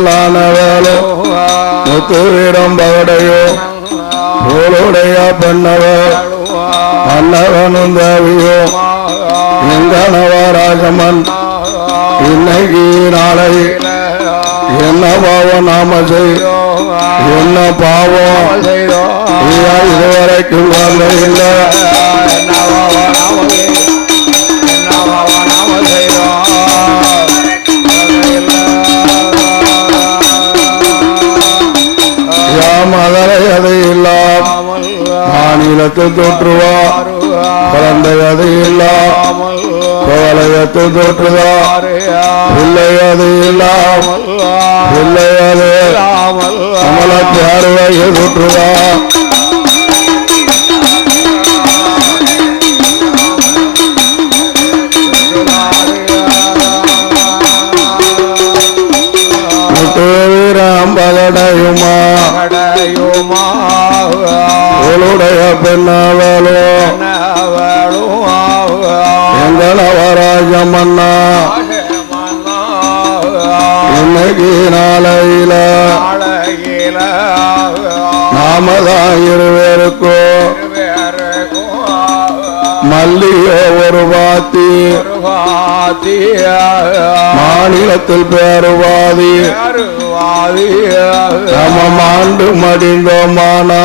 மகளானவளோ முத்துவிடம் பகடையோ போலுடைய பெண்ணவர் மன்னவனும் தேவியோ எங்கனவராஜமன் இன்னைக்கு நாளை என்ன பாவம் நாம செய்தோம் என்ன பாவம் இதுவரைக்கும் இல்லை மதலை அதை இல்லாமல் மாநிலத்தை தோற்றுவார் குழந்தை அது இல்லாமல் கோலயத்தை தோற்றுவார் பிள்ளை அது இல்லாமல் பிள்ளை அது அமலத்தை அறுவையை தோற்றுவார் பகடையுமா உளுடைய பெண்ணாவலோ எங்களவராஜமன்னா இன்னைக்கு நாளையில நாமதான் இருவேருக்கோ மல்லியோ ஒரு பாத்தி மாநிலத்தில் பேருவாதி நம்ம மாண்டு மடிந்தோமானா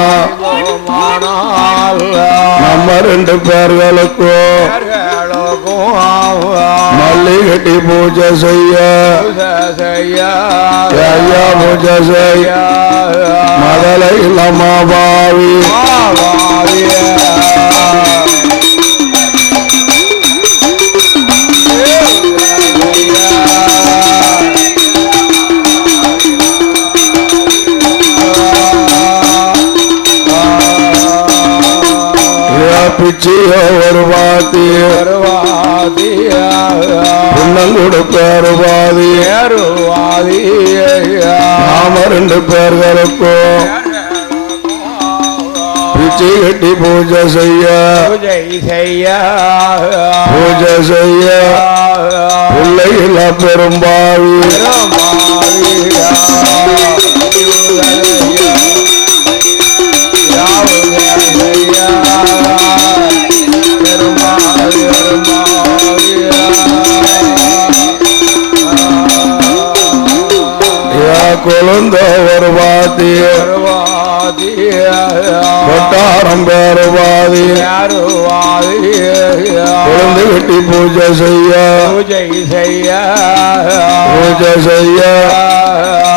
நம்ம ரெண்டு பேர்களுக்கும் மல்லிகட்டி பூஜை செய்ய ஐயா பூஜை செய்ய மதலை இல்லாமா பாவி பிச்சியோ ஒரு பாத்தி புன்னங்குடு பேருவாதி நாம ரெண்டு பேர்களுக்கும் பிச்சி கட்டி பூஜை செய்ய பிள்ளைகள பெரும்பாவி கொழுந்த ஒரு பாத்தி கொட்டாரம் பேருவாதி கொழுந்து கட்டி பூஜை செய்ய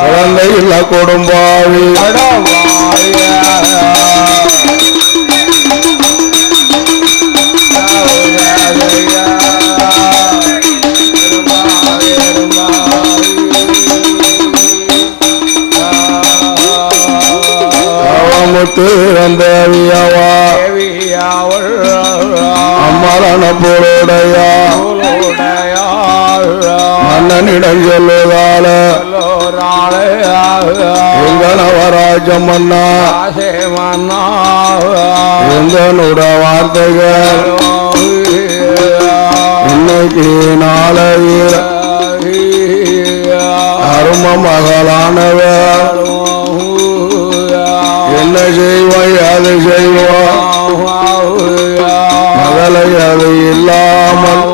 குழந்தை இல்ல கொடும்பாவி தேவியவா அம்மரண பொருடைய மன்னனிடம் சொல்லுதால எங்கனவராஜமன்னா எங்கனுட வார்த்தைகள் இன்னைக்கு நாளையில் அரும மகளானவர் என்ன செய்வோம் அது செய்வோம் மகளை அது இல்லாமல்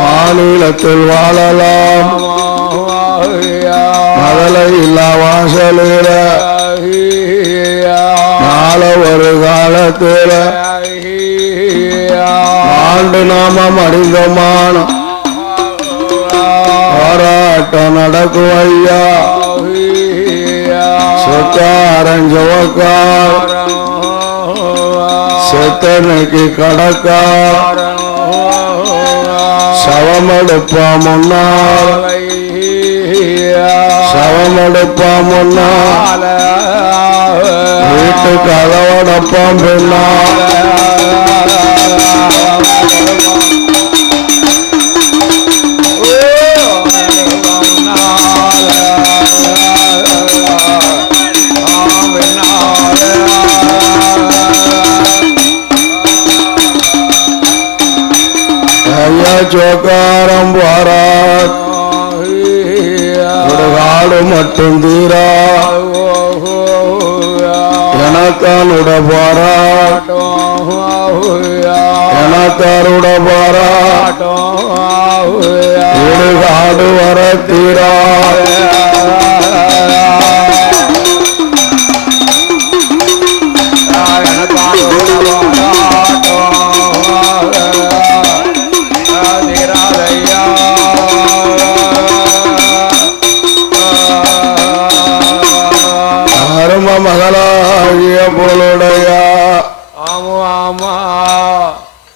மாநிலத்தில் வாழலாம் மகளை இல்லா வாசலில் நாள ஒரு காலத்தில் ஆண்டு நாமம் அறிந்தமான போராட்டம் நடக்கும் ஐயா சொக்காரஞ்சவக்கார் செத்தனுக்கு கடக்கார் சவமெடுப்பா முன்னார் வீட்டு கதவடப்பாம் பின்னார் சோக்காரம் பாராத் காடு மட்டும் தீரா எனத்தான் உட போறா எனத்தார் உட போறா காடு வர தீரா மகளாகிய போலுடையா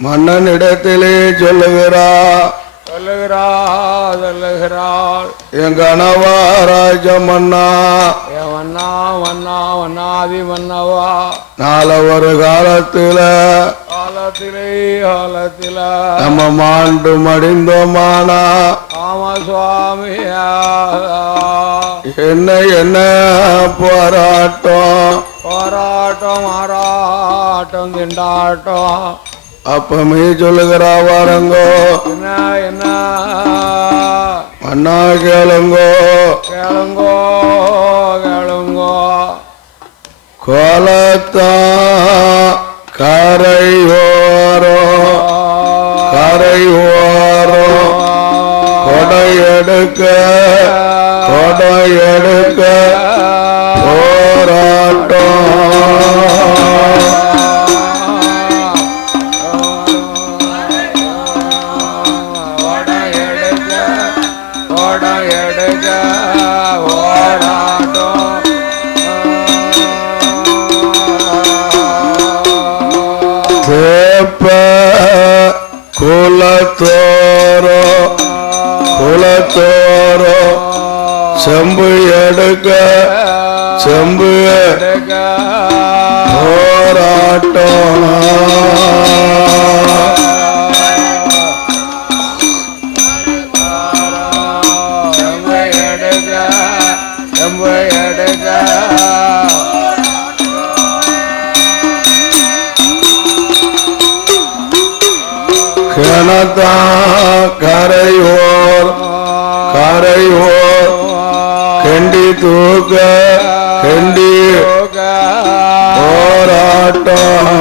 மன்னன் இடத்திலே சொல்லுகிறாள் என் கணவா ராஜ மன்னா மன்னாதி மன்னவா நாள ஒரு காலத்தில நம்ம மாண்டு மடிந்தோமானா ஆமா சுவாமியா என்ன போராட்டம் மாறாட்டம் திண்டாட்டம் அப்பமே சொல்லுகிறா வாரங்கோ என்ன அண்ணா கேளுங்கோ கோலத்தா கரையோரோ கொடையெடுக்க போராட்டம் குலத்தோரோ செம்பு எடுக்க போராட்டம் கிணத்தா கரையோர் கெண்டி தூக்க போராட்டம்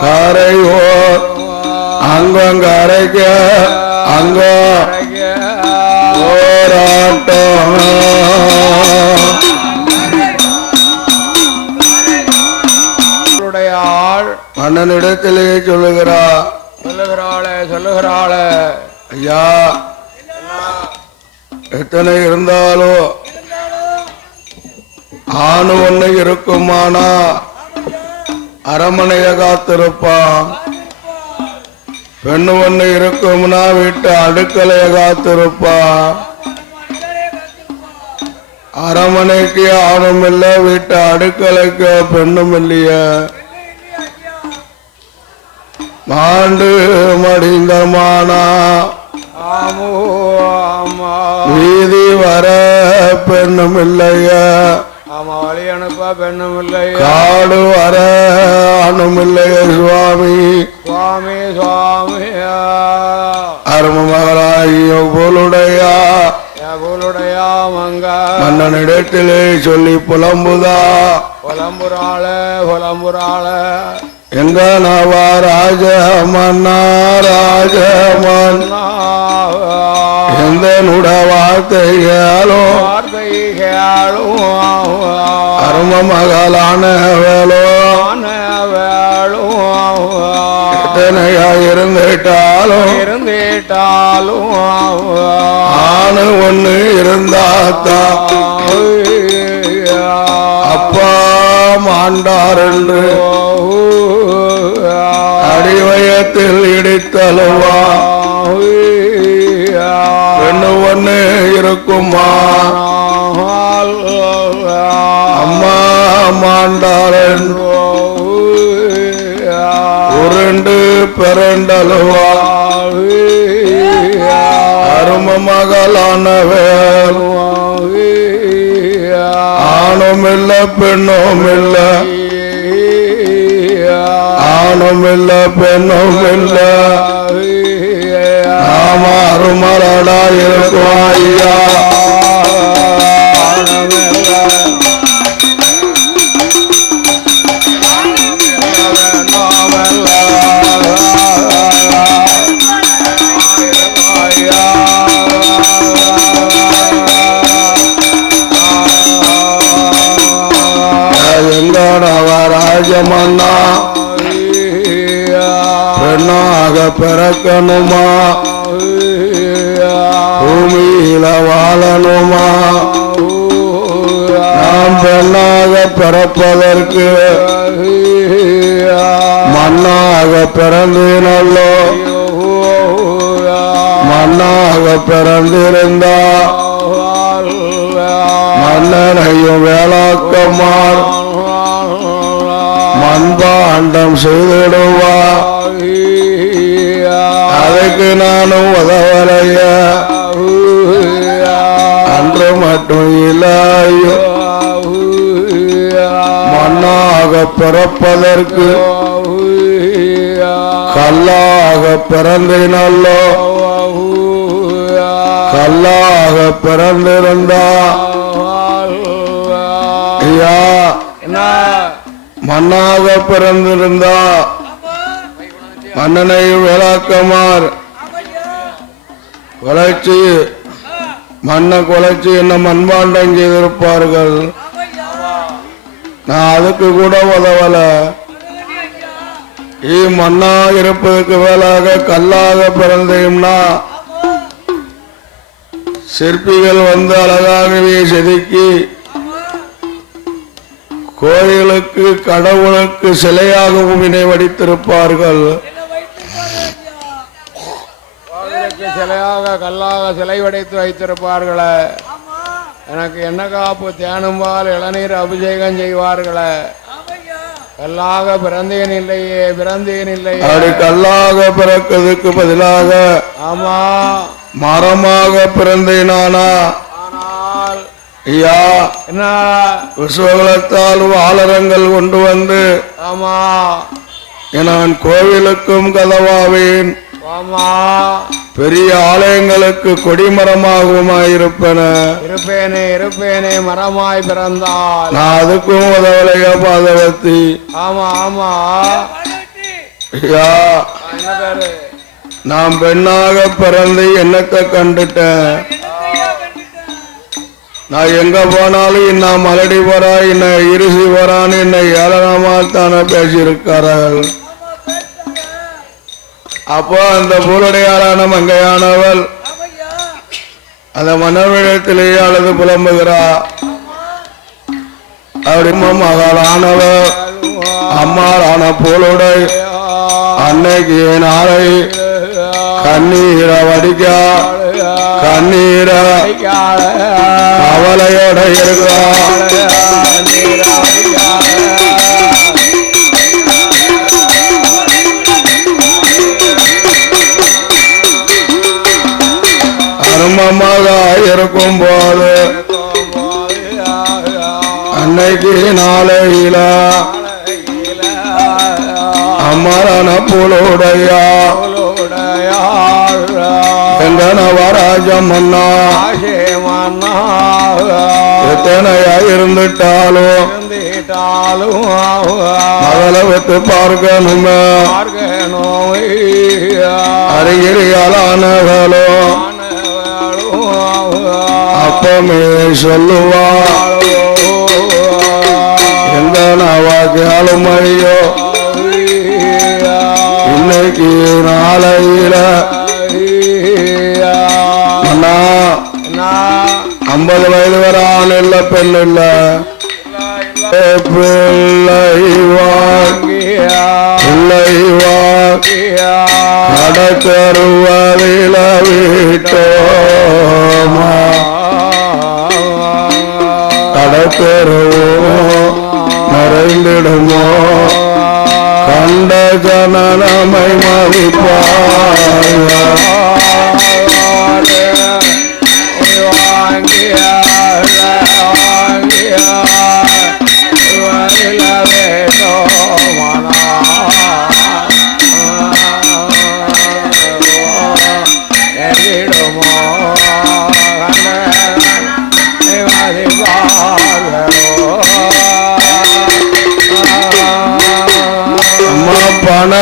கரையோர் அங்கரைக்க அங்க போராட்டம் மன்னனிடத்திலே சொல்லுகிறாளே ஐயா எத்தனை இருந்தாலும் ஆணு ஒண்ணு இருக்குமானா அரமனைய காத்திருப்பான், பெண்ணு ஒண்ணு இருக்கும்னா வீட்டு அடுக்கலைய காத்திருப்பான். அரமனைக்கு ஆணும் இல்ல, வீட்டு அடுக்கலைக்கு பெண்ணும் இல்லைய. மாண்டு மடிந்தமானா வீதி வர பெண்ணும் இல்லைய, வழி அனுப்ப பெண்ணும் இல்லைய, காடு வர ஆணும் இல்லைய. சுவாமி சுவாமி சுவாமி அரும மகளாகிய போலுடையா மங்க மன்னனிடத்திலே சொல்லி புலம்புதா புலம்புறாள எங்க நவா ராஜ மன்னா எந்த நுட வார்த்தைகளும் அரும மகளான வேலோ எத்தனையா இருந்துட்டாலும் ஆணு ஒண்ணு இருந்தாத்தான் அப்பா மாண்டார் என்று அடிவயத்தில் இடித்தலுவா. பெண்ணு ஒண்ணு இருக்குமா, அம்மா மாண்டார் என்று உருண்டு பிறண்டலுவா. மருமகளானவர் ஆணும் இல்ல பெண்ணும் இல்ல ஆணும் இல்ல பெண்ணும் இல்ல நாம அருமலடா இருக்கும் ஐயா ராஜமன்னா பெண்ணாக பிறக்கணுமா பூமியில வாழணுமா நாம் பெண்ணாக பிறப்பதற்கு மண்ணாக பிறந்தேனல்லோ மண்ணாக பிறந்திருந்தா மன்னனையும் வேளாக்கமார் மண்பாண்டம் செய்திடுவா அதுக்கு நானும் உதவலைய அன்று மட்டும் இல்லையோ மண்ணாக பிறப்பதற்கு கல்லாக பிறந்தேனல்லோ கல்லாக பிறந்திருந்தா ஐயா மண்ணாக பிறந்திருந்தா மன்னனையும் வேளாக்கமார் கொலைச்சி மண்ணை கொலைச்சி என்ன மண்பாண்டம் செய்திருப்பார்கள் நான் அதுக்கு கூட உதவல மண்ணாக இருப்பதற்கு வேலாக கல்லாக பிறந்தேன்னா சிற்பிகள் வந்து அழகாகவே செதுக்கி கோயிலுக்கு கடவுளுக்கு சிலையாகவும் இணை வடித்திருப்பார்கள் சிலையாக கல்லாக சிலை வடித்து வைத்திருப்பார்களே எனக்கு என்ன காப்பு தேனும்பால் இளநீர் அபிஷேகம் செய்வார்களே கல்லாக பிறந்தேன் இல்லையே பிறந்தேன் இல்லையே அப்படி கல்லாக பிறக்கிறதுக்கு பதிலாக ஆமா மரமாக பிறந்தேனானா ஐயா என்ன விஸ்வகுலத்தால் ஆலரங்கள் கொண்டு வந்து ஆமா நான் கோவிலுக்கும் கதவாவேன் பெரிய ஆலயங்களுக்கு கொடிமரமாகுமாயிருப்பன இருப்பேனே இருப்பேனே மரமாய் பிறந்தால் நான் அதுக்கும் உதவலைய பாதவத்தி ஆமா ஆமா ஐயா என்ன பேரு நான் பெண்ணாக பிறந்து என்னத்தை கண்டுட்டேன் நான் எங்க போனாலும் என்ன மலடி வரா என்ன இருசி வரான்னு என்ன ஏளனமாக தானே பேசியிருக்கிறார்கள் அப்போ அந்த பூரடையாளான மங்கையானவள் அந்த மனவிடத்திலேயே அழுது புலம்புகிறா அப்படி மகளானவள் அம்மாளான பூலுடை அன்னைக்கு நாளை கண்ணீரை வடிக்க கண்ணீரை கவலையோட இருக்கா அருமமாக இருக்கும் போது அன்னைக்கு நாளையில அமரன புலுடையா நவராஜமன்னா எத்தனையா இருந்துட்டாலும் மகளை விட்டு பார்க்கணுமே அருகிரியாலானகளோ அப்பமே சொல்லுவா எங்க நவா கேளுமையோ இன்னைக்கு நாளையில 50 வயது வர ஆண் இல்ல பெண் இல்ல கடற்கருவதில வீட்டோமா கடற்கருவோ நிறைந்திடுமோ கண்ட ஜனனமை மதிப்பாய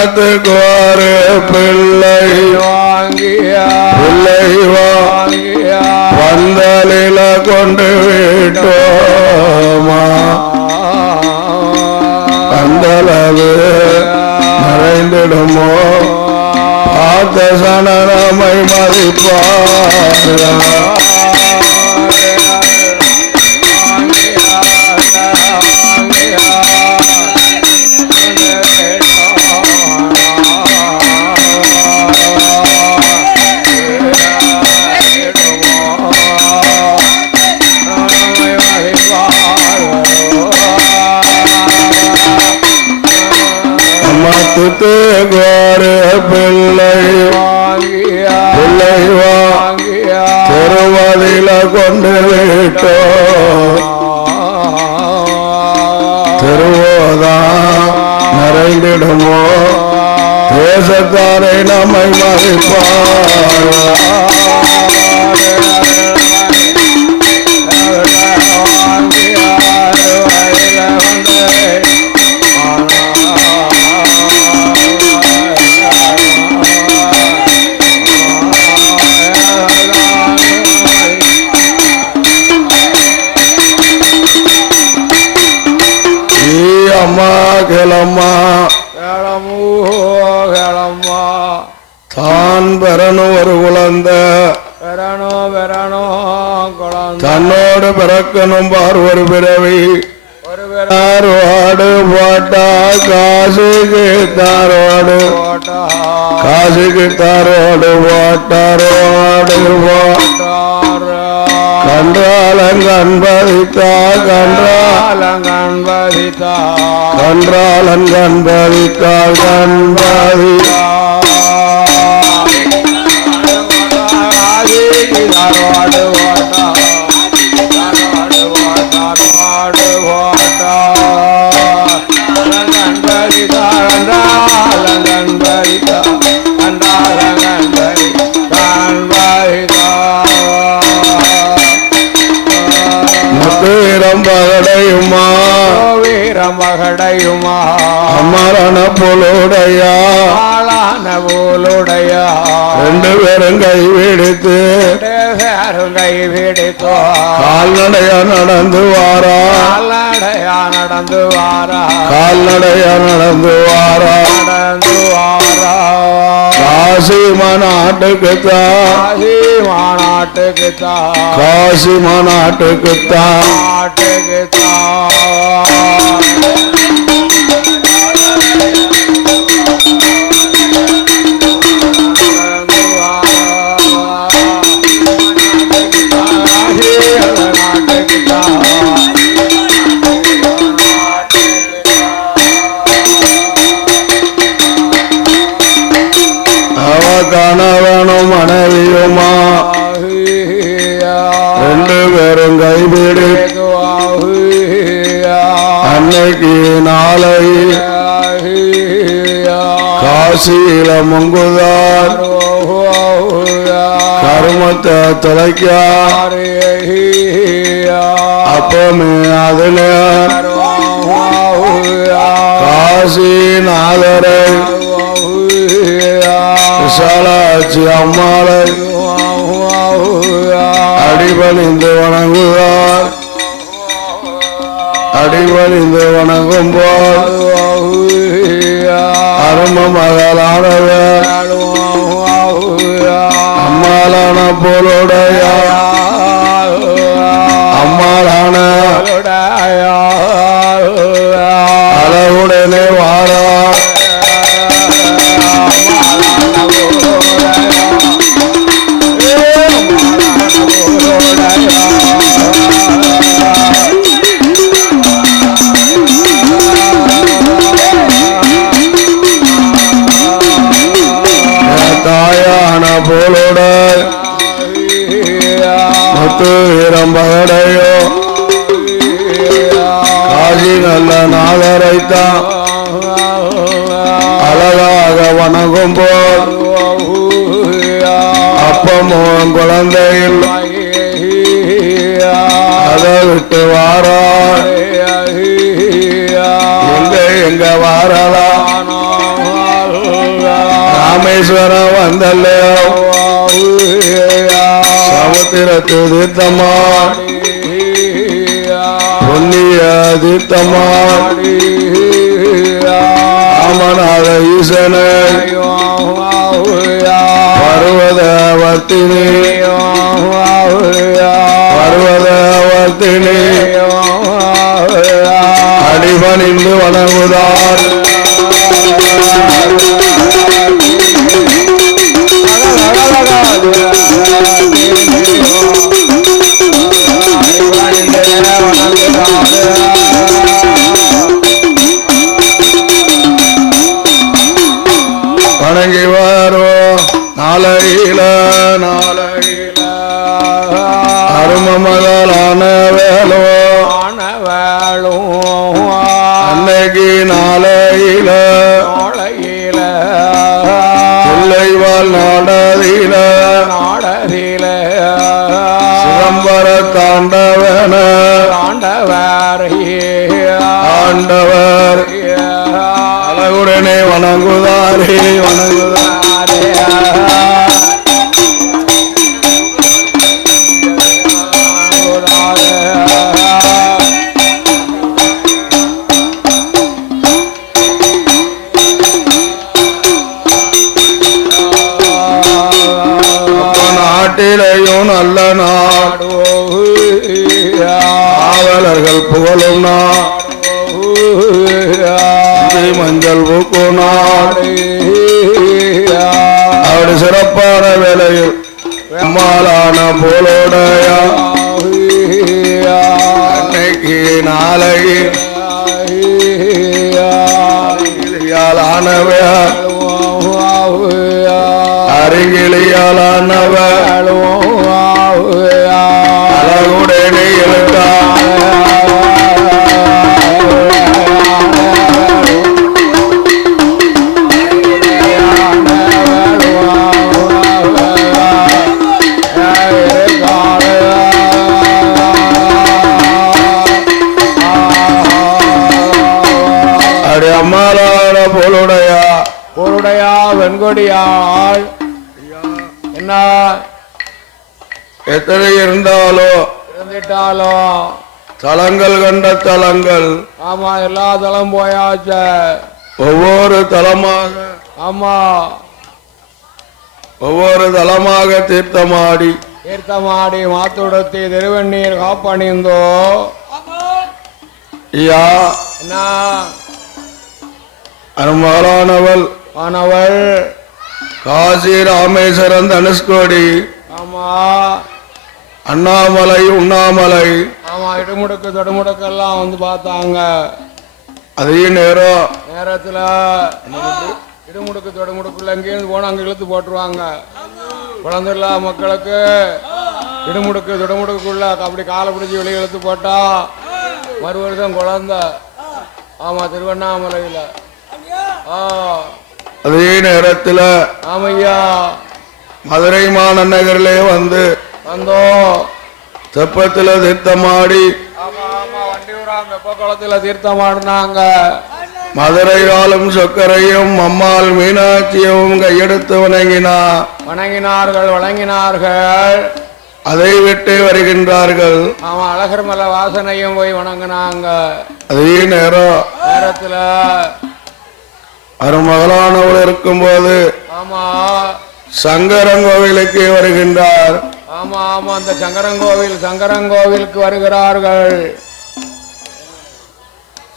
அம்மத்துக்கு ஒரு பிள்ளை பிள்ளை பந்தலில கொண்டு விட்டோமா பந்தளவு மறைந்திடுமோ பார்த்த சனமை மதிப்பாரா கோரு பிள்ளை பிள்ளை திருவதில கொண்டு விட்டோ திருவோதா நிறைந்திடுமோ தேசத்தாரை நம்மை மதிப்பார் கேளம்மா தான் பெறணும் ஒரு குழந்தை தன்னோடு பிறக்கணும் பார் ஒரு பிறவி தாரோடு போட்டா காசுக்கு தாரோடு போட்டாரோடு கன்றாலங்கன்பதித்தா கண்பாதி வீரம்பகடையுமா அமரண போலுடையா ரெண்டு பேரும் கைவிடுத்து கால்நடையா நடந்து வாரா காசி மாநாட்டுக்குத்தான் கணவனும் மனைவியுமா ரெண்டு பேரும் கைவிடு அன்னைக்கு நாளை காசியில முங்குதார் கருமத்தை தொலைக்கார் அப்பமே அதுல காசி நாதரை விசாலாட்சி அம்மாளை அடிபணிந்து வணங்குவார் அடிபணிந்து வணங்கும் போல் அரும மகளானவர் அம்மாளான போலுடைய அம்மாளான அழகுடனே வாரா போலோட முத்து வீரம்பகடையோ காசி நல்ல நாகரைத்தான் அழகாக வணங்கும் போல் அப்பமும் குழந்தையில் அதை விட்டு வாரா எங்க வாரலாம் ராமேஸ்வரம் வந்தல்லையோ சமுத்திரத்து தீர்த்தமா பொன்னிய தீர்த்தமா ராமநாத ஈசனை பர்வதவர்த்தினி பர்வதவர்த்தினி அடிபணிந்து வணங்குதார் வணங்கி வாரோ நாளையில நாளையில அரும மகளான வேலோ அன்னைக்கு நாளையில பிள்ளைவாள் நாடதில சிதம்பர தாண்டவன ஆண்டவர் அழகுடனே வணங்குதாரே வணங்குதாரே நாட்டிலையும் நல்ல நாடு ஆவலர்கள் புகழும் நாடு மஞ்சள் பூக்கு நாடு அப்படி சிறப்பான வேலையில் அம்மாளான போலோடைய அன்னைக்கு நாளையில் ஆனவே அருங்கிலியாலானவர் அழகுடனே எழுத்தா அடி அம்மாளான போலுடையா பொருடையா வெண்கொடியாள் என்ன எத்தனை இருந்தாலோ இருந்துட்டாலோ தலங்கள் கண்ட தலங்கள் ஆமா எல்லா தலம் போயாச்ச ஒவ்வொரு தலமாக ஆமா ஒவ்வொரு தலமாக தீர்த்தமாடி தீர்த்தமாடி மாத்துடத்தி திருவண்ணீர் காப்பணிந்தோ ஐயா என்ன அருமகளானவள் ஆனவள் காசி ராமேஸ்வரம் தனுஷ்கோடி ஆமா அண்ணாமலை உண்ணாமலை ஆமா இடுமுடுக்கு தொடுமுடுக்கெல்லாம் வந்து பார்த்தாங்க அதே நேரம் நேரத்துல இடுமுடுக்கு தொடுமுடுக்குள்ள எங்கேயிருந்து போனா அங்க இழுத்து போட்டுருவாங்க குழந்தை இல்ல மக்களுக்கு இடுமுடுக்கு தொடுமுடுக்குள்ள அப்படி காலை பிடிச்சி வெளியே இழுத்து போட்டா மறு வருஷம் குழந்தை ஆமா திருவண்ணாமலையில அதே நேரத்துல ஆமையா மதுரை மாநகரிலே வந்து வந்தோம் தெப்பத்துல தீர்த்தமாடி வண்டியூராம் வெப்ப குளத்துல தீர்த்தமாடினாங்க மதுரை ஆளும் சொக்கரையும் அம்மாள் மீனாட்சியும் கையெடுத்து வணங்கினார்கள் வணங்கினார்கள் அதை விட்டு வருகின்றார்கள் ஆமா அழகர் மல வாசனையும் போய் வணங்கினாங்க அதே நேரத்துல அருமகளானவள் இருக்கும்போது ஆமா சங்கரங்கோவிலுக்கு வருகின்றார் ஆமா ஆமா அந்த சங்கரங்கோவிலுக்கு வருகிறார்கள்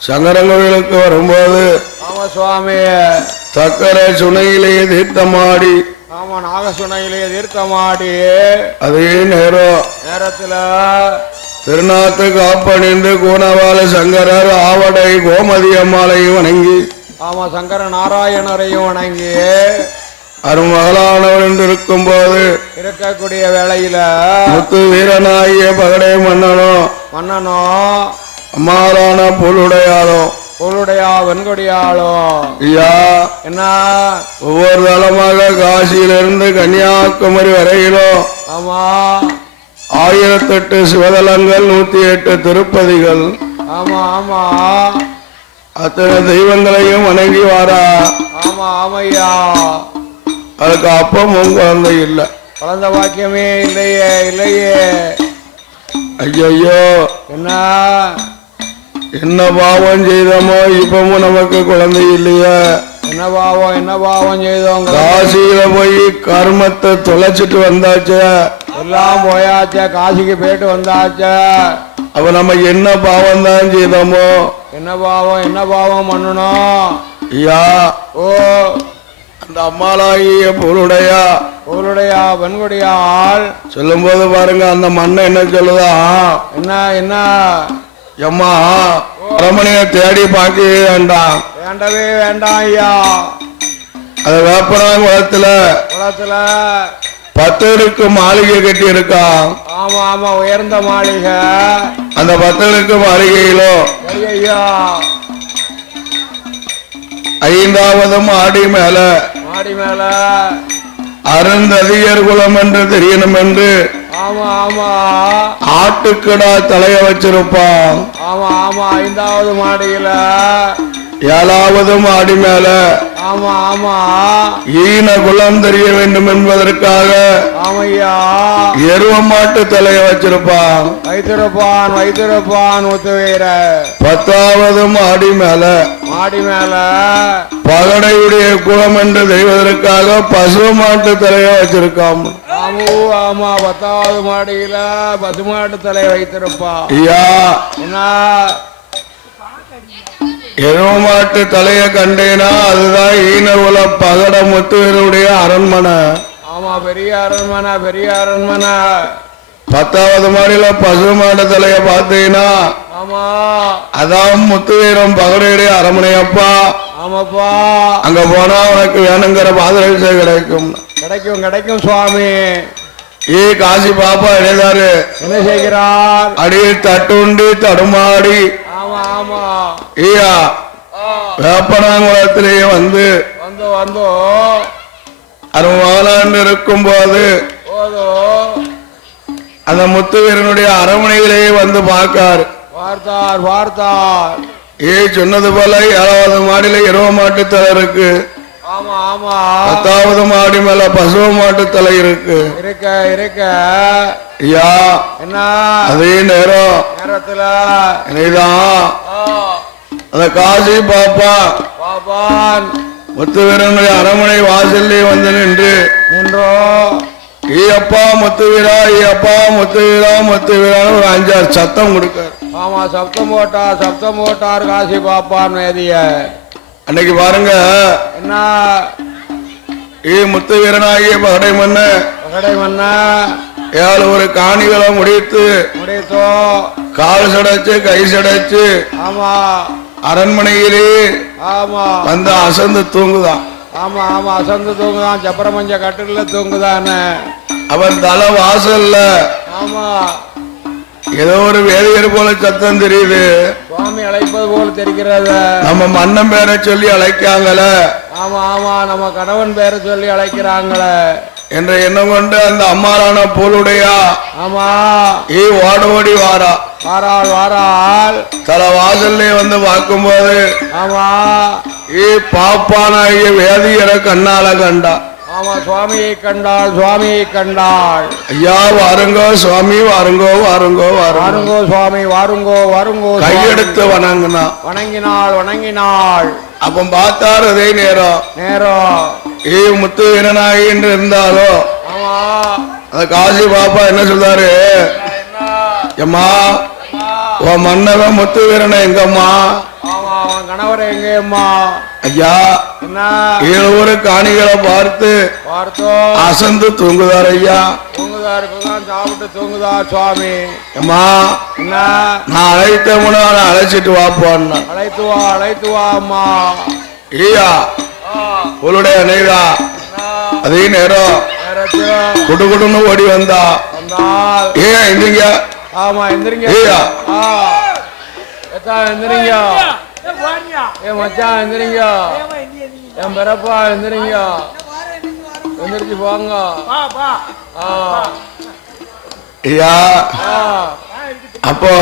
சங்கரங்கோவிலுக்கு வரும்போது ஆமா சுவாமி சக்கரை சுனையிலே தீர்த்தமாடி ஆமா நாகசுனையிலே தீர்த்தமாடி அதே நேரத்துல திருநாத்து காப்பணிந்து கூனவால சங்கரர் ஆவடை கோமதி அம்மாளையும் வணங்கி ஆமா சங்கர நாராயணரையும் வணங்கி அருமகளானவர் என்று இருக்கும் போது இருக்கக்கூடிய வேளையில முத்து வீரனாகிய பகடை மன்னனோ அம்மாளான பொருளுடையா வெண்கொடியாளோ ஐயா என்ன ஒவ்வொரு தளமாக காசியிலிருந்து கன்னியாகுமரி வரையிலோ ஆமா 1008 சிவதலங்கள் 108 திருப்பதிகள் ஆமா ஆமா அத்தனை தெய்வங்களையும் வணங்கி வாரா ஆமா ஆமையா அதுக்கு அப்பமும் குழந்தை இல்லை. குழந்தை பாக்கியமே இல்லையே இல்லையே. ஐயோ என்ன பாவம் செய்தோமோ இப்பவும் நமக்கு குழந்தை இல்லையா? என்ன பாவம் செய்தோம்? காசியில போய் கர்மத்தை தொலைச்சிட்டு வந்தாச்சே, எல்லாம் போயாச்சே, காசிக்கு போயிட்டு வந்தாச்சே. அப்ப நம்ம என்ன பாவம் தான் செய்தோமோ? என்ன பாவம் பண்ணணும்? ஐயா ஓ அந்த அம்மாளாகிய பொருளுடையா வெண்குடியா ஆள் சொல்லும் போது பாருங்க, அந்த மண்ணை என்ன சொல்லுதா? என்ன எம்மா அரமனைய தேடி பார்க்க வேண்டாம், வேண்டவே வேண்டாம் ஐயா. அத வேப்பனாங்க குளத்துல 10 அடுக்கு மாளிகை கட்டி இருக்கான். ஆமா உயர்ந்த மாளிகை. அந்த 10 அடுக்கு மாளிகையிலோ ஐயா 5வது மாடி மேல அருந்ததியர் குலம் என்று தெரியணும் என்று ஆட்டுக்கடா தலைய வச்சிருப்பான். 5வது மாடியில 7வது மாடி மேல ஈன குலம் தெரிய வேண்டும் என்பதற்காக எருவ மாட்டு தலைய வச்சிருப்பான். வைத்திருப்பான் ஒத்துவீர 10வது மாடி மேல பகடையுடைய குலம் என்று தெரிவதற்காக பசு மாட்டு தலைய வச்சிருக்கான். 10வது மாடியில பசுமாட்டு தலைய வைத்திருப்பான். ஐயா எருவ மாட்டு தலைய கண்டேனா அதுதான் ஈனகுல பகட முத்துவருடைய அரண்மனை. பெரிய அரண்மனை. 10வது மாடியில பசு மாட்டு தலைய பார்த்தீங்கன்னா அதான் முத்துவீரம் பகடையுடைய அரண்மனையப்பா. அங்க போனா உனக்கு வேணுங்கிற பாதரட்சை கிடைக்கும் சுவாமி. காசி பாப்பா எழுதாரு என்ன செய்கிறார்? அடியில் தட்டுண்டு தடுமாடி வேப்பனாங்குளத்திலேயே வந்து அருமாலாண்டு இருக்கும் போது அந்த முத்துவீரனுடைய அரண்மனையிலேயே வந்து பார்த்தார். சொன்னது போல 7வது மாடியில எருவ மாட்டு தலை இருக்கு. 10வது மாடி மேல பசுவ மாட்டு தலை இருக்கு. ஐயா அதே நேரத்துல என்னதான் அந்த காசி பாப்பா முத்துவீரனுடைய அரண்மனை வாசல்லே வந்து நின்றோ ஈயப்பா முத்துவீரா முத்துவீரான்னு ஒரு 5-6 சத்தம் கொடுக்காரு. சப்தம் போட்டார் காசி பாப்பான் வேதிய. அன்னைக்கு பாருங்க என்ன முத்துவீரனாகிய பகடை மன்ன 7 ஒரு காணிகளை முடித்தோ கால் சடைச்சு கை சடைச்சு அரண்மனையிலே வந்து அசந்து தூங்குதான். அசந்து தூங்குதான். ஜப்பரமஞ்ச கட்டுல தூங்குதானே. அவன் தலை வாசல்ல ஏதோ ஒரு வேதியர் போல சத்தம் தெரியுது. சுவாமி அழைப்பது போல தெரிகிறது. நம்ம மன்னன் பேரை சொல்லி அழைக்காங்கள. நம்ம கணவன் பேரை சொல்லி அழைக்கிறாங்களே என்ற எண்ணம் கொண்டு அந்த அம்மாளான போலுடையா ஓடி வாராள். தல வாசல்லே வந்து பார்க்கும்போது பாப்பானாகிய வேதியரை கண்ணால கண்டா. சுவாமியை கண்டாள். ஐயா வாருங்கோ சுவாமி வாருங்கோ சுவாமி வாருங்கோ கையெடுத்து வணங்கினாள். அப்ப பார்த்தார். அதே நேரம் முத்து வீரனாகி என்று இருந்தாலோ அந்த காசி பாப்பா என்ன சொல்றாரு? எம்மா உன் மன்னவன் முத்து வீரனை எங்கம்மா? கணவர் எங்கம்மா? ஐயா 7 ஒரு காணிகளை பார்த்து அசந்து தூங்குதார். ஐயா சாப்பிட்டு தூங்குதார் சுவாமி. அம்மா நான் அழைத்த முன்னால அழைச்சிட்டு வாப்பான்னு. அழைத்து வா அம்மா. ஐயா உங்களுடைய அணைதா அதே நேரம் குடுகுடுன்னு ஓடி வந்தா. எந்திரிங்க. எந்திரிங்க. ஐயா எந்திரிங்க. மச்சான் எந்திரிங்க. என் பெறப்பா எந்திரிங்க. எந்திரிச்சு போங்க. ஐயா அப்போ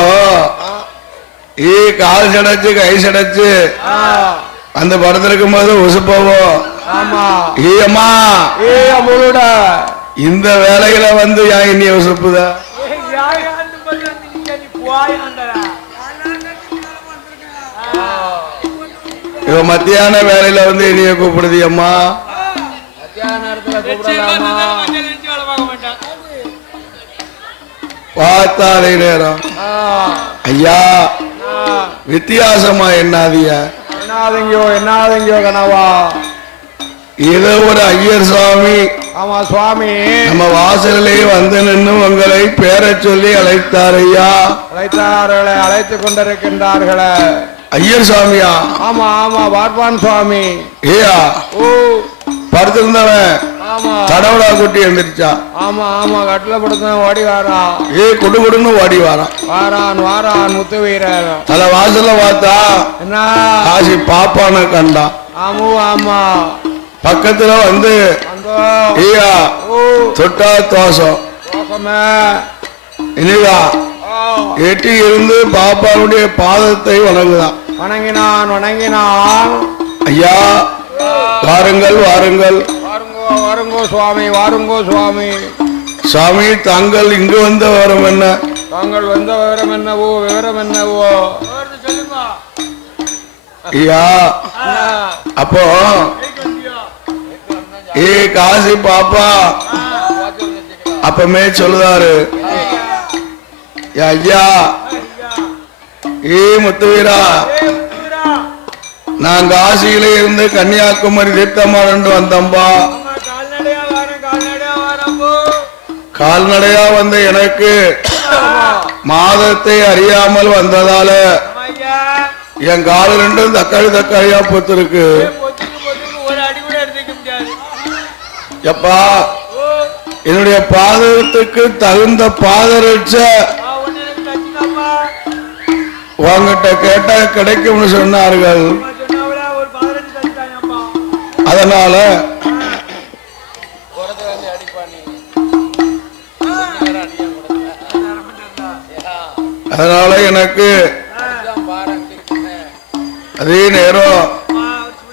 கால் சடைச்சு கை சடைச்சு அந்த படத்துல இருக்கும் போது உசுப்போவோ ஆமா ஏம்மா ஏ அமுருட இந்த வேலையில வந்து ஏன் என்னைய உசுப்புத இவ மத்தியான வேலையில வந்து என்னைய கூப்பிடுது அம்மா மத்தியான நேரத்துல கூப்பிடலாமா பார்த்தாலே நேரம் ஐயா வித்தியாசமா என்னாதியா என்னாதங்கயோ கனவா ஏதோ ஒரு ஐயர் சுவாமி ஆமா சுவாமி நம்ம வாசலிலே வந்து நின்று உங்களை பேரை சொல்லி அழைத்தார் ஐயா அழைத்தார்களே அழைத்துக் கொண்டிருக்கின்றார்களே ஐயர் சுவாமியா ஆமா ஆமா பார்ப்பான் சுவாமி ஏயா ஓ படுத்திருந்தவன் ஆமா தடவடா குட்டி எழுந்திருச்சா ஆமா ஆமா கட்டில படுத்த ஓடி வாரான் ஏ குடு குடுன்னு ஓடி வாரான் வாரான் முத்து வீரன் தல வாசல்ல பார்த்தா என்ன காசி பாப்பான கண்டான் ஆமு ஆமா பக்கத்துல வந்து ஐயா தொட்டா தோசம் இனிதா எட்டி இருந்து பாப்பாவுடைய பாதத்தை வணங்குதான் வணங்கினான் ஐயா வாருங்கள் வாருங்கள் வாருங்கோ சுவாமி வாருங்கோ சுவாமி சுவாமி தாங்கள் இங்கு வந்த விவரம் என்ன தாங்கள் வந்த விவரம் என்னவோ ஐயா அப்போ ஏ காசி பாப்பா அப்பமே சொல்லுதாரு ஐயா ஏ முத்துவீரா நான் காசியில இருந்து கன்னியாகுமரி தீர்த்தமானு வந்தம்பா கால்நடையா வந்த எனக்கு மாதத்தை அறியாமல் வந்ததால என் கால ரெண்டும் தக்காளியா பொத்திருக்கு எப்பா என்னுடைய பாதத்துக்கு தகுந்த பாதரட்ச உங்ககிட்ட கேட்டா கிடைக்கும்னு சொன்னார்கள் அதனால எனக்கு அதே நேரம்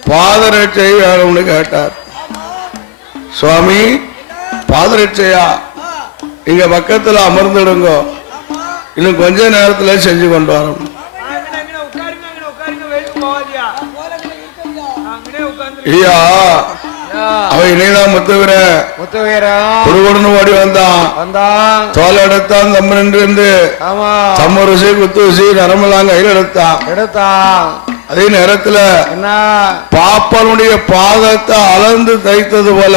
பாதரட்சை வேணும்னு கேட்டார் சுவாமி பாதரட்சையா இங்க பக்கத்துல அமர்ந்துடுங்க இன்னும் கொஞ்ச நேரத்துல செஞ்சு கொண்டு வரணும் ஐயா அவன் இணைதான் முத்துவீரன் ஓடி வந்தான் தோல் எடுத்தான் தம்ம நின்று தம்ம ருசி குத்து ருசி நரம்பெல்லாம் கையில் எடுத்தான் அதே நேரத்துல பாப்பனுடைய பாதத்தை அளந்து தைத்தது போல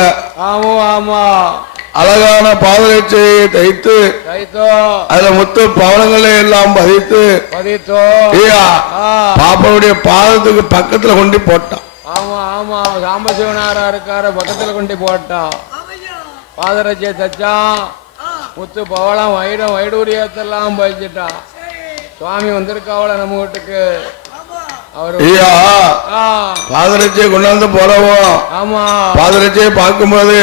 அழகான பாதரட்சையை தைத்து அதுல முத்து பவனங்களை எல்லாம் பதித்து பாப்பனுடைய பாதத்துக்கு பக்கத்துல கொண்டு போட்டான் சாம்பசிவனாரா இருக்காரு பக்கத்துல கொண்டு போட்டான் பாதரட்சையை தச்சான் முத்து பவளம் வைடூரியத்தெல்லாம் பதிச்சுட்டான் சுவாமி வந்திருக்காவல நம்ம வீட்டுக்கு பாதரட்சியை கொண்டாந்து போறவோம் பாதரட்சியை பார்க்கும்போது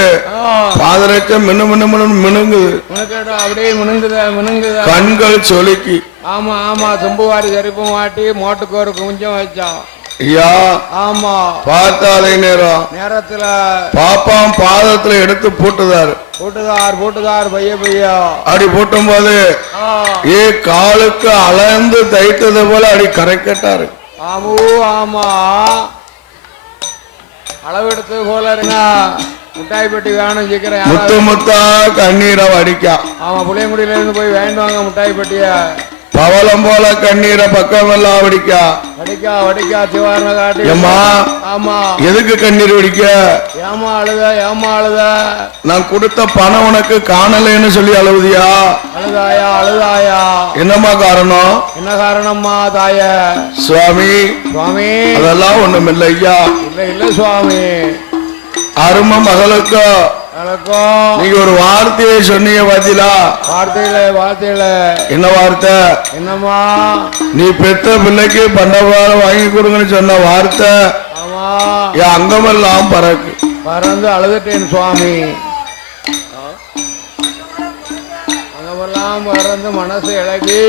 பாதரட்சை மினுங்குது அப்படியே மினுங்குது கண்கள் சொலுக்கி ஆமா தும்புவாரி செருப்பு மாட்டி மோட்டுக்கு ஒரு குஞ்சம் வச்சான் ஐயா பார்த்தாலே நேரத்துல பாப்பாம் பாதத்துல எடுத்து போட்டுதார் பையா அப்படி போட்டும் போது ஏ காலுக்கு அளந்து தைத்தது போல அப்படி கரைக்கட்டாரு ஆமா அளவெடுத்தது போல இருந்தா முட்டாய் பெட்டி வேணும் சீக்கிரம் முத்தா கண்ணீரை வடிக்கா புளியங்குடியில இருந்து போய் வேண்டுவாங்க முட்டாய் பெட்டிய பவளம் போல கண்ணீரை பக்கம் எல்லாம் வடிக்கா சிவாரண காட்டி எதுக்கு கண்ணீர் வடிக்க ஏமா அழுத நான் கொடுத்த பணம் உனக்கு காணலைன்னு சொல்லி அழுவுதியா அழுதாயா என்னம்மா காரணம் என்ன காரணம்மா தாய சுவாமி அதெல்லாம் ஒண்ணும் இல்லை ஐயா இல்ல சுவாமி அரும மகளுக்கு நீங்க ஒரு வார்த்தையை சொன்னீங்க பாத்தீங்களா வார்த்தையில என்ன வார்த்தை என்னம்மா நீ பெத்த பிள்ளைக்கு பண்டபாரம் வாங்கி கொடுங்கன்னு சொன்ன வார்த்தை என் அங்கமெல்லாம் பறந்து அழுதுட்டேன் சுவாமி அங்கமெல்லாம் பறந்து மனசு இழகி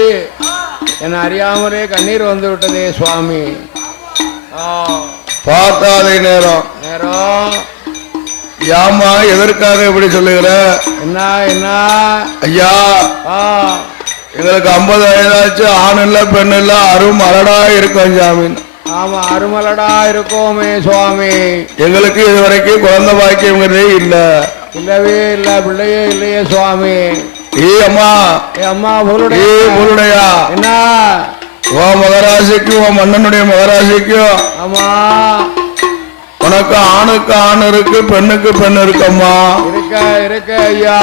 என்ன அறியாமலே கண்ணீர் வந்து விட்டதே சுவாமி பார்த்தாதே நேரம் நேரம் யாமா எதற்காக இப்படி சொல்லுகிற? என்ன என்ன ஐயா, ஆ எங்களுக்கு 50 வயதாச்சு, ஆண் இல்ல பெண் இல்ல, அருமலடா இருக்கும் சாமி. ஆமா, அருமலடா இருக்கோமே சுவாமி. எங்களுக்கு இதுவரைக்கும் குழந்தை பாக்கியங்கிறதே இல்ல. இல்லவே இல்ல, பிள்ளையே இல்லையே சுவாமி. அம்மா, அம்மா பொருளுடைய பொருளுடையா என்ன உன் மகராசிக்கும் உன் மன்னனுடைய மகராசிக்கும் ஆமா உனக்கு ஆணுக்கு ஆண் இருக்கு, பெண்ணுக்கு பெண் இருக்கம்மா. இருக்க இருக்க ஐயா.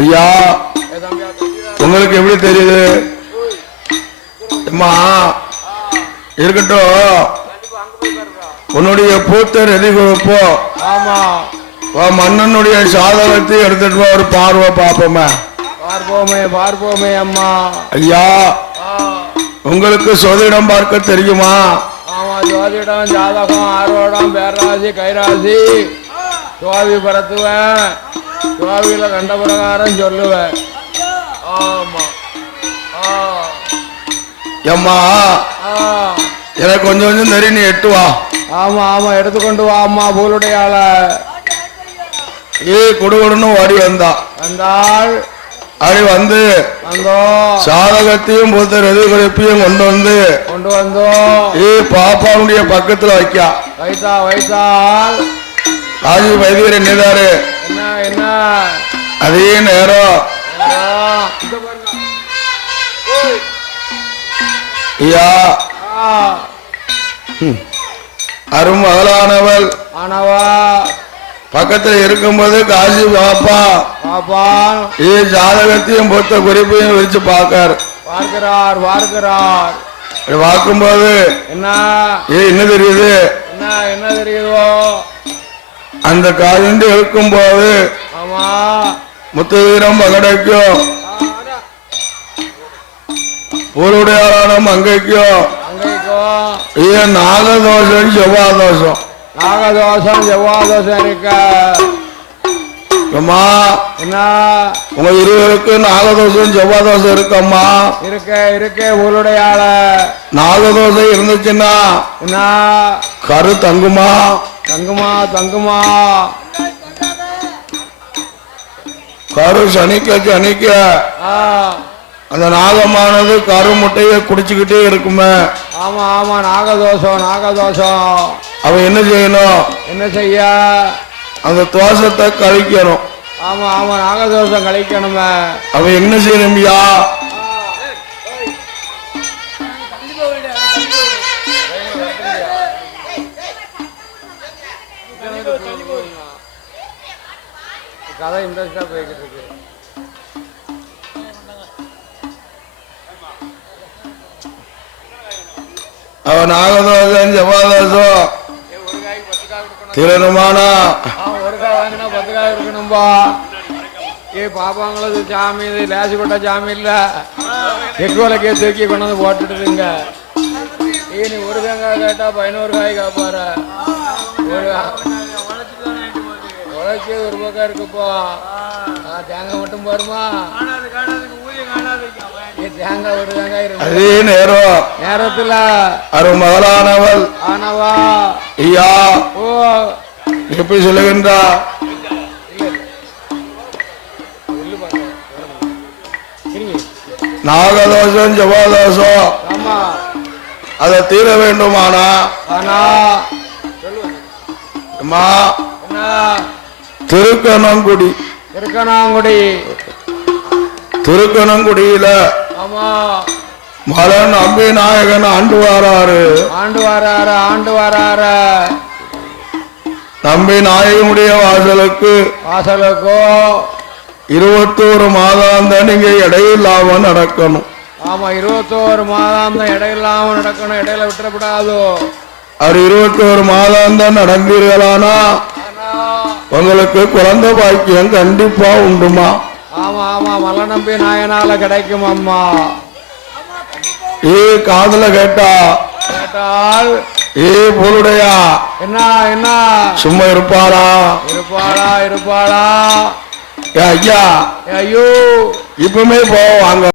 ஐயா, உங்களுக்கு எப்படி தெரியுது? அம்மா இருக்கட்டும், உன்னுடைய பூத்த ரெதி கொடுப்போ. ஆமா, மன்னனுடைய சாதகத்தை எடுத்துட்டு போ, ஒரு பார்வை பார்ப்போமே. பார்ப்போமே பார்ப்போமே அம்மா. ஐயா, உங்களுக்கு சோதிடம் பார்க்க தெரியுமா? ஆமா, ஜோதிடம், ஜாதகம், ஆரோடம், பேராசி, கைராசி, சுவாமி பரத்துவேன். சுவாமியில கண்ட பிரகாரம் சொல்லுவேன். ஆமா அம்மா, எனக்கு கொஞ்சம் கொஞ்சம் தெரியும், நீ எட்டு வா. ஆமா ஆமா, எடுத்துக்கொண்டு வா அம்மா. பூலுடைய ஆள கொடுன்னு ஓடி வந்தாள். அப்படி வந்து சாதகத்தையும் பூத்த ரெதி குறிப்பையும் கொண்டு வந்தோம். பாப்பாவுடைய பக்கத்துல வைத்தால் ஆதி வைத்தியர் என்னதாரு என்ன என்ன அதே நேரம் ஐயா, அருமகளானவள் பக்கத்தில் இருக்கும்போது காசி பாப்பா ஜாதகத்தையும் பொறுத்த குறிப்பையும் விரிச்சு பார்க்கிறார். பார்க்கும்போது என்ன தெரியுது? என்ன தெரியுதோ அந்த காலிண்டு இருக்கும்போது முத்துவீரம் பகடைக்கும் ஊருடையாளான மங்கைக்கும் நாகதோஷம் செவ்வாதோஷம். நாகதோஷம் செவ்வாதோஷம் இருக்க அம்மா. என்ன உங்க இருவருக்கு நாகதோஷம் செவ்வாதோஷம் இருக்கம்மா. இருக்க உங்களுடைய ஆள நாகதோஷம் இருந்துச்சுன்னா என்ன கரு தங்குமா? தங்குமா. கரு சனிக்க அந்த நாகமானது கரு முட்டையை குடிச்சுக்கிட்டே இருக்குமே. ஆமா ஆமா, நாகதோஷம். அவன் என்ன செய்யணும்? என்ன செய்ய? அந்த தோஷத்தை கழிக்கணும். ஆமா ஆமா, நாகதோஷம் கழிக்கணுமே. அவன் என்ன செய்யணும்யா? கதை இன்ட்ரெஸ்டா போய்கிட்டு இருக்கு. அவன் நாகதோஷம் செவ்வாதோஷம் திருமானா ஒரு காய் வாங்கினா 10 காய் இருக்கணும்பா. பாப்பாங்களது சாமி, இது லேசு கொட்ட சாமி இல்ல. எக்கோலக்கே தூக்கி கொண்டு வந்து போட்டுட்டுங்க. நீ ஒரு தேங்காய் கேட்டா 11 காய் காப்பாரு. உழைச்சி ஒரு பக்கம் இருக்குப்போ. தேங்காய் மட்டும் பாருமா, தேங்காய் ஒரு தேங்காய் இருக்கு. அதே நேரத்துல அருமகளானவள் ஐயா எப்படி சொல்லுகின்றா? நாகதோஷம் செவ்வாதோஷம் அதை தீர வேண்டுமானா திருக்கணங்குடியில மலன் நம்பி நாயகன் ஆண்டு வராரு. நம்பி நாயகனுடைய வாசலுக்கோ 21 மாதாந்தம் நீங்க இடையில்லாம நடக்கணும். ஆமா, 21 மாதாந்தம் இடையில்லாம நடக்கணும். இடையில விட்டுறப்படாதோ. அது 21 மாதாந்தம் நடந்தீர்களானா உங்களுக்கு குழந்தை பாக்கியம் கண்டிப்பா உண்டுமா? ஆமா ஆமா, மல நம்பி நாயனால கிடைக்கும் அம்மா. காதுல கேட்டால் பொருளுடையா என்ன சும்மா இருப்பாளா? ஐயா, ஐயோ இப்பவுமே போவாங்க.